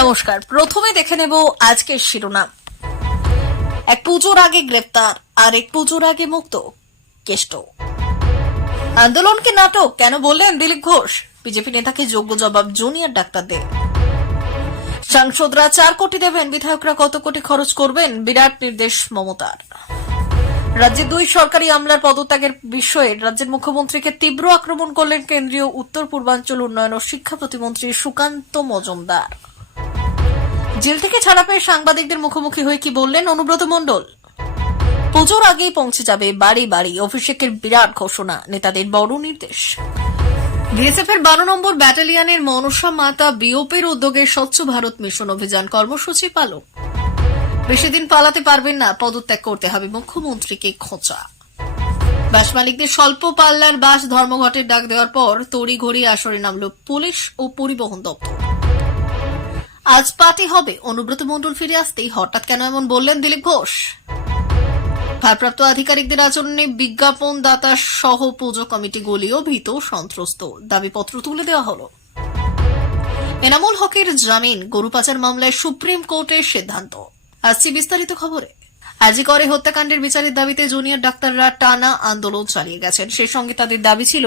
নমস্কার। প্রথমে দেখে নেব আজকের শিরোনাম। এক পুজোর আগে গ্রেপ্তার, আর এক পুজোর আগে মুক্ত কেষ্ট। আন্দোলনকে নাটক কেন বললেন দিলীপ ঘোষ? বিজেপি নেতাকে যোগ্য জবাব জুনিয়র ডাক্তারদের। সাংসদরা 4 কোটি দেবেন, বিধায়করা কত কোটি খরচ করবেন, বিরাট নির্দেশ মমতার। রাজ্যে 2 সরকারি আমলার পদত্যাগের বিষয়ে রাজ্যের মুখ্যমন্ত্রীকে তীব্র আক্রমণ করলেন কেন্দ্রীয় উত্তর পূর্বাঞ্চল উন্নয়ন ও শিক্ষা প্রতিমন্ত্রী সুকান্ত মজুমদার। জেল থেকে ছাড়া পেয়ে সাংবাদিকদের মুখোমুখি হয়ে কি বললেন অনুব্রত মণ্ডল? পুজোর আগেই পৌঁছে যাবে বাড়ি বাড়ি অভিষেকের বিরাট ঘোষণা, নেতাদের বড় নির্দেশ। বিএসএফ এর 12 নম্বর ব্যাটালিয়নের মনসা মাতা বিওপির উদ্যোগে স্বচ্ছ ভারত মিশন অভিযান কর্মসূচি পালন। বেশি দিন পালাতে পারবেন না, পদত্যাগ করতে হবে, মুখ্যমন্ত্রীকে খোঁচা। বাস মালিকদের স্বল্প পাল্লার বাস ধর্মঘটের ডাক দেওয়ার পর তড়িঘড়ি আসরে নামল পুলিশ ও পরিবহন দপ্তর। আজ পার্টি হবে, অনুব্রত মণ্ডল ফিরে আসতেই হঠাৎ কেন এমন বললেন দিলীপ ঘোষ? ভারপ্রাপ্ত আধিকারিকদের আচরণে বিজ্ঞাপন দাতা সহ পুজো কমিটি গলিও ভীত সন্ত্রস্ত, দাবিপত্র তুলে দেওয়া হল। এনামুল হকের জামিন, গরু পাচার মামলায় সুপ্রিম কোর্টের সিদ্ধান্ত। আসছি বিস্তারিত খবরে। আজি করে হত্যাকাণ্ডের বিচারের দাবিতে জুনিয়র ডাক্তাররা টানা আন্দোলন চালিয়ে গেছেন। সেই সঙ্গে তাদের দাবি ছিল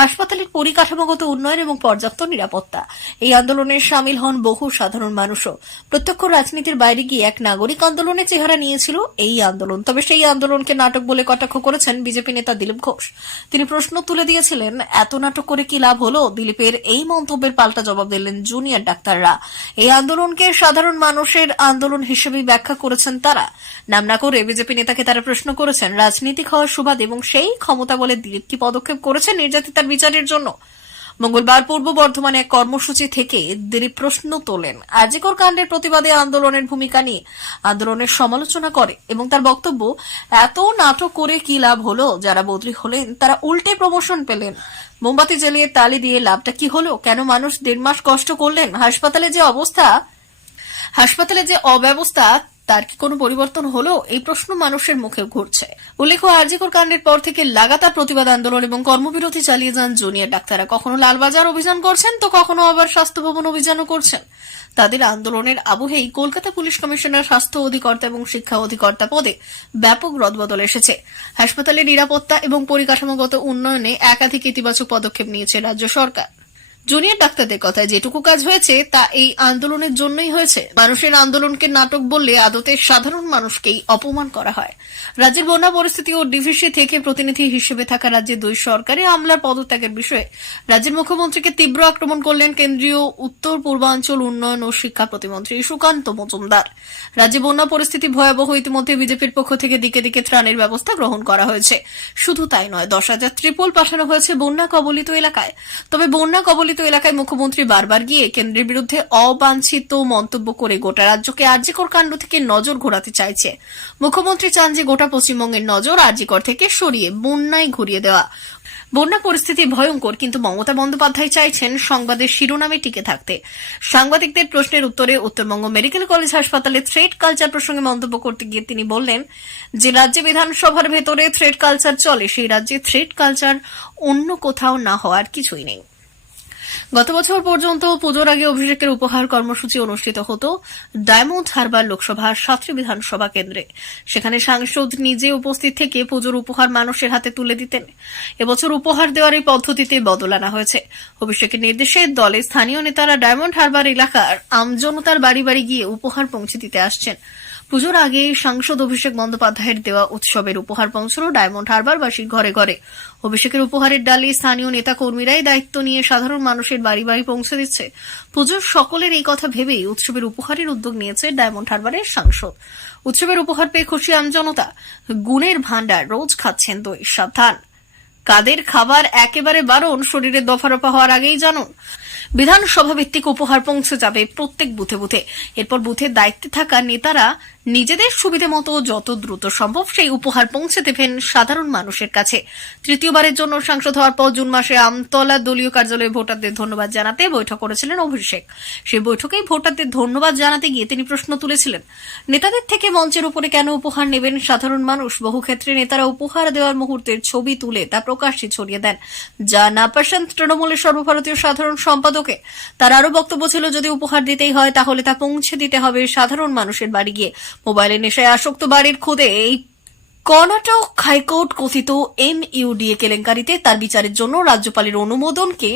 হাসপাতালের পরিকাঠামোগত উন্নয়ন এবং পর্যাপ্ত নিরাপত্তা। এই আন্দোলনে সামিল হন বহু সাধারণ মানুষও। প্রত্যক্ষ রাজনীতির বাইরে গিয়ে এক নাগরিক আন্দোলনের চেহারা নিয়েছিল এই আন্দোলন। তবে সেই আন্দোলনকে নাটক বলে কটাক্ষ করেছেন বিজেপি নেতা দিলীপ ঘোষ। তিনি প্রশ্ন তুলে দিয়েছিলেন, এত নাটক করে কি লাভ হলো? দিলীপের এই মন্তব্যের পাল্টা জবাব দিলেন জুনিয়র ডাক্তাররা। এই আন্দোলনকে সাধারণ মানুষের আন্দোলন হিসেবে ব্যাখ্যা করেছেন তারা। নাম না করে বিজেপি নেতাকে তারা প্রশ্ন করেছেন রাজনীতিক হওয়ার সুবাদ এবং সেই ক্ষমতা বলে দিলীপ কি পদক্ষেপ করেছেন নির্যাতিতার বিচারের জন্য। মঙ্গলবার পূর্ব বর্ধমানে এক কর্মসূচি থেকে দিলীপ প্রশ্ন তোলেন আরজিকর কাণ্ডের প্রতিবাদে আন্দোলনের ভূমিকা নিয়ে, আন্দোলনের সমালোচনা করে এবং তার বক্তব্য, এত নাটক করে কি লাভ হলো? যারা বদলি হলেন তারা উল্টে প্রমোশন পেলেন। মোমবাতি জ্বালিয়ে তালি দিয়ে লাভটা কি হলো? কেন মানুষ 1.5 মাস কষ্ট করলেন? হাসপাতালে যে অব্যবস্থা তার কি কোনো পরিবর্তন হলো? এই প্রশ্ন মানুষের মুখে ঘুরছে। উল্লেখ্য, আরজিকর কাণ্ডের পর থেকে লাগাতার প্রতিবাদ আন্দোলন এবং কর্মবিরতি চালিয়ে যান জুনিয়র ডাক্তাররা। কখনো লালবাজার অভিযান করছেন, তো কখনো আবার স্বাস্থ্য ভবন অভিযানও করছেন। তাদের আন্দোলনের আবহেই কলকাতা পুলিশ কমিশনার স্বাস্থ্য অধিকর্তা এবং শিক্ষা অধিকর্তা পদে ব্যাপক রদবদল এসেছে। হাসপাতালের নিরাপত্তা এবং পরিকাঠামোগত উন্নয়নে একাধিক ইতিবাচক পদক্ষেপ নিয়েছে রাজ্য সরকার। জুনিয়র ডাক্তারদের কথায় যেটুকু কাজ হয়েছে তা এই আন্দোলনের জন্যই হয়েছে। মানুষের আন্দোলনকে নাটক বললে আদতে সাধারণ মানুষকেই অপমান করা হয়। রাজ্যের বন্যা পরিস্থিতি ও ডিভিসি থেকে প্রতিনিধি হিসেবে থাকা রাজ্যের 2 সরকারি আমলার পদত্যাগের বিষয়ে রাজ্যের মুখ্যমন্ত্রীকে তীব্র আক্রমণ করলেন কেন্দ্রীয় উত্তর পূর্বাঞ্চল উন্নয়ন ও শিক্ষা প্রতিমন্ত্রী সুকান্ত মজুমদার। রাজ্যে বন্যা পরিস্থিতি ভয়াবহ, ইতিমধ্যে বিজেপির পক্ষ থেকে দিকে দিকে ত্রাণের ব্যবস্থা গ্রহণ করা হয়েছে। শুধু তাই নয়, 10,000 ত্রিপল পাঠানো হয়েছে বন্যা কবলিত এলাকায়। তবে বন্যা কবলিত এলাকায় মুখ্যমন্ত্রী বারবার গিয়ে কেন্দ্রের বিরুদ্ধে অবাঞ্ছিত মন্তব্য করে গোটা রাজ্যকে আরজিকর কাণ্ড থেকে নজর ঘোরাতে চাইছে। মুখ্যমন্ত্রী চান যে গোটা পশ্চিমবঙ্গের নজর আরজিকর থেকে সরিয়ে বন্যায় ঘুরিয়ে দেওয়া। বন্যা পরিস্থিতি ভয়ঙ্কর, কিন্তু মমতা বন্দ্যোপাধ্যায় চাইছেন সংবাদের শিরোনামে টিকে থাকতে। সাংবাদিকদের প্রশ্নের উত্তরে উত্তরবঙ্গ মেডিকেল কলেজ হাসপাতালে থ্রেড কালচার প্রসঙ্গে মন্তব্য করতে গিয়ে তিনি বললেন, যে রাজ্যে বিধানসভার ভেতরে থ্রেড কালচার চলে, সেই রাজ্যে থ্রেড কালচার অন্য কোথাও না হওয়ার কিছুই নেই। গত বছর পর্যন্ত পুজোর আগে অভিষেকের উপহার কর্মসূচি অনুষ্ঠিত হতো ডায়মন্ড হারবার লোকসভা 7টি বিধানসভা কেন্দ্রে। সেখানে সাংসদ নিজে উপস্থিত থেকে পুজোর উপহার মানুষের হাতে তুলে দিতেন। এবছর উপহার দেওয়ার এই পদ্ধতিতে বদল আনা হয়েছে। অভিষেকের নির্দেশে দলের স্থানীয় নেতারা ডায়মন্ড হারবার এলাকার আমজনতার বাড়ি বাড়ি গিয়ে উপহার পৌঁছে দিতে আসছেন। পুজোর আগে সাংসদ অভিষেক বন্দ্যোপাধ্যায়ের দেওয়া উৎসবের উপহার পৌঁছল ডায়মন্ড হারবারবাসীর ঘরে ঘরে। অভিষেকের উপহারের ডালে স্থানীয় নেতা কর্মীরাই দায়িত্ব নিয়ে সাধারণ মানুষের বাড়ি বাড়ি পৌঁছে দিচ্ছে। পুজোর সকলের এই কথা ভেবেই উৎসবের উপহারের উদ্যোগ নিয়েছে ডায়মন্ড হারবারের সাংসদ। উৎসবের উপহার পেয়ে খুশি আমজনতা। গুণের ভান্ডার, রোজ খাচ্ছেন দই, সাবধান কাদের খাবার একেবারে বারণ, শরীরে দফারফা হওয়ার আগেই জানুন। বিধানসভা ভিত্তিক উপহার পৌঁছে যাবে প্রত্যেক বুথে বুথে। এরপর বুথের দায়িত্বে থাকা নেতারা নিজেদের সুবিধে মতো যত দ্রুত সম্ভব সেই উপহার পৌঁছে দেবেন সাধারণ মানুষের কাছে। তৃতীয়বারের জন্য সাংসদ হওয়ার পর জুন মাসে আমতলা দলীয় কার্যালয়ে ভোটারদের ধন্যবাদ জানাতে বৈঠক করেছিলেন অভিষেক। সেই বৈঠকেই ভোটারদের ধন্যবাদ জানাতে গিয়ে তিনি প্রশ্ন তুলেছিলেন, নেতাদের থেকে মঞ্চের উপরে কেন উপহার নেবেন সাধারণ মানুষ? বহু ক্ষেত্রে নেতারা উপহার দেওয়ার মুহূর্তের ছবি তুলে তা প্রকাশ্যে ছড়িয়ে দেন, যা নাপসন্দ তৃণমূলের সর্বভারতীয় সাধারণ সম্পাদকে। তার আরো বক্তব্য ছিল, যদি উপহার দিতেই হয় তাহলে তা পৌঁছে দিতে হবে সাধারণ মানুষের বাড়ি গিয়ে। মোবাইলের নেশায় আসক্ত বাড়ির খুদে এই কর্ণাটক হাইকোর্ট কথিত MUDA কেলেঙ্কারিতে তার বিচারের জন্য রাজ্যপালের অনুমোদনকে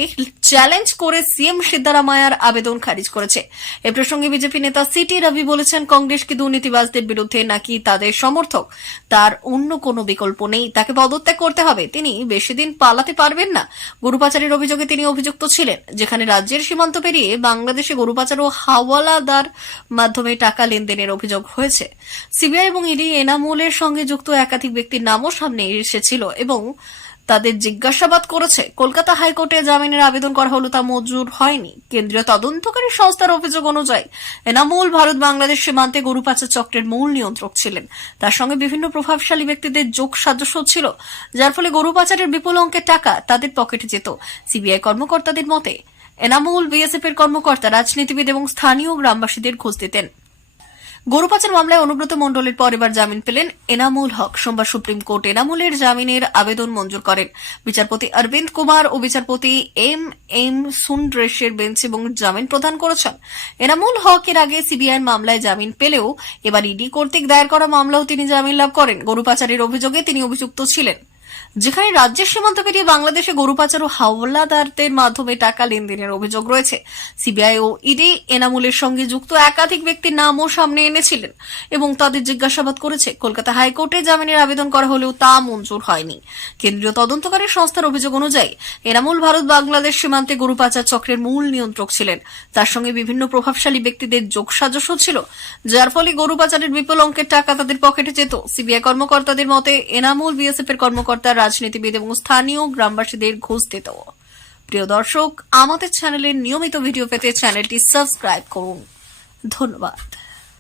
চ্যালেঞ্জ করে সিএম সিদ্দারামায়ার আবেদন খারিজ করেছে। এ প্রসঙ্গে বিজেপি নেতা সিটি রবি বলেছেন, কংগ্রেস কি দুর্নীতিবাজদের বিরুদ্ধে নাকি তাদের সমর্থক? তার অন্য কোনো বিকল্প নেই, তাকে পদত্যাগ করতে হবে। তিনি বেশি দিন পালাতে পারবেন না। গরু পাচারের অভিযোগে তিনি অভিযুক্ত ছিলেন, যেখানে রাজ্যের সীমান্ত পেরিয়ে বাংলাদেশে গরু পাচার ও হাওয়ালাদার মাধ্যমে টাকা লেনদেনের অভিযোগ হয়েছে। সিবিআই এবং ইডি এনামুলের সঙ্গে যুক্ত একাধিক ব্যক্তির নামও সামনে এসেছিল এবং তাদের জিজ্ঞাসাবাদ করেছে। কলকাতা হাইকোর্টে জামিনের আবেদন করা হলো, তা মঞ্জুর হয়নি। কেন্দ্রীয় তদন্তকারী সংস্থার অভিযোগ অনুযায়ী এনামুল ভারত বাংলাদেশ সীমান্তে গরু পাচার চক্রের মূল নিয়ন্ত্রক ছিলেন। তার সঙ্গে বিভিন্ন প্রভাবশালী ব্যক্তিদের যোগ সাজস্য ছিল, যার ফলে গরু পাচারের বিপুল অঙ্কের টাকা তাদের পকেটে যেত। সিবিআই কর্মকর্তাদের মতে, এনামুল বিএসএফ এর কর্মকর্তা, রাজনীতিবিদ এবং স্থানীয় গ্রামবাসীদের ঘুষ দিতেন। গরু পাচার মামলায় অনুব্রত মণ্ডলের পর এবার জামিন পেলেন এনামুল হক। সোমবার সুপ্রিম কোর্ট এনামুলের জামিনের আবেদন মঞ্জুর করেন। বিচারপতি অরবিন্দ কুমার ও বিচারপতি এম সুন্দ্রেশের বেঞ্চ এবং জামিন প্রদান করেছেন। এনামুল হক এর আগে সিবিআই মামলায় জামিন পেলেও এবার ইডি কর্তৃক দায়ের করা মামলাও তিনি জামিন লাভ করেন। গরু পাচারের অভিযোগে তিনি অভিযুক্ত ছিলেন, যেখানে রাজ্যের সীমান্ত পেরিয়ে বাংলাদেশে গরু পাচার ও হাওলাদারদের মাধ্যমে টাকা লেনদেনের অভিযোগ রয়েছে। সিবিআই ও ইডি এনামুলের সঙ্গে যুক্ত একাধিক ব্যক্তির নামও সামনে এনেছিলেন এবং তাদের জিজ্ঞাসাবাদ করেছে। কলকাতা হাইকোর্টে জামিনের আবেদন করা হলেও তা মঞ্জুর হয়নি। কেন্দ্রীয় তদন্তকারী সংস্থার অভিযোগ অনুযায়ী এনামুল ভারত বাংলাদেশ সীমান্তে গরু পাচার চক্রের মূল নিয়ন্ত্রক ছিলেন। তার সঙ্গে বিভিন্ন প্রভাবশালী ব্যক্তিদের যোগ সাজস্য ছিল, যার ফলে গরু পাচারের বিপুল অঙ্কের টাকা তাদের পকেটে যেত। সিবিআই কর্মকর্তাদের মতে, এনামুল বিএসএফ এর কর্মকর্তা, রাজনীতিবিদ এবং স্থানীয় গ্রামবাসীদের ঘুষ দিত। প্রিয় দর্শক, আমাদের চ্যানেলের নিয়মিত ভিডিও পেতে চ্যানেলটি সাবস্ক্রাইব করুন। ধন্যবাদ।